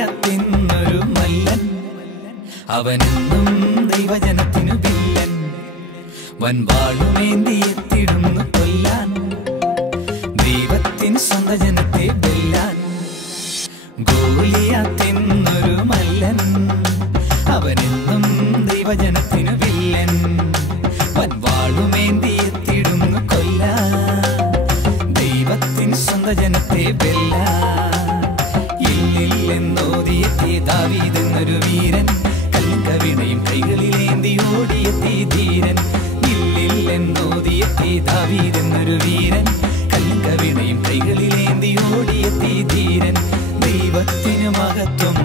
ഗോലിയത്തെന്നൊരു മല്ലൻ, അവനെന്നും ദൈവജനത്തിനു villain. വൻവാളുമേന്തിയെത്തിടുന്നു കൊല്ലാൻ, ദൈവത്തിൻ സ്വന്ത ജനത്തെ വെല്ലാൻ. ഗോലിയത്തെന്നൊരു മല്ലൻ, അവനെന്നും ദൈവജനത്തിനു വില്ലൻ. വൻവാളുമേന്തിയെത്തിടുന്നു കൊല്ലാൻ, ദൈവത്തിൻ സ്വന്ത ജനത്തെ വെല്ലാൻ. ഇല്ലില്ലെന്നോതിയെത്തി ദാവീദെന്നൊരു വീരൻ, കല്ലും കവിണയും കൈകളിലേന്തി ഓടിയെത്തി ധീരൻ. ഇല്ലില്ലെന്നോതിയെത്തി ദാവീദെന്നൊരു വീരൻ, കല്ലും കവിണയും കൈകളിലേന്തി ഓടിയെത്തി ധീരൻ. ദൈവത്തിനു മഹത്വം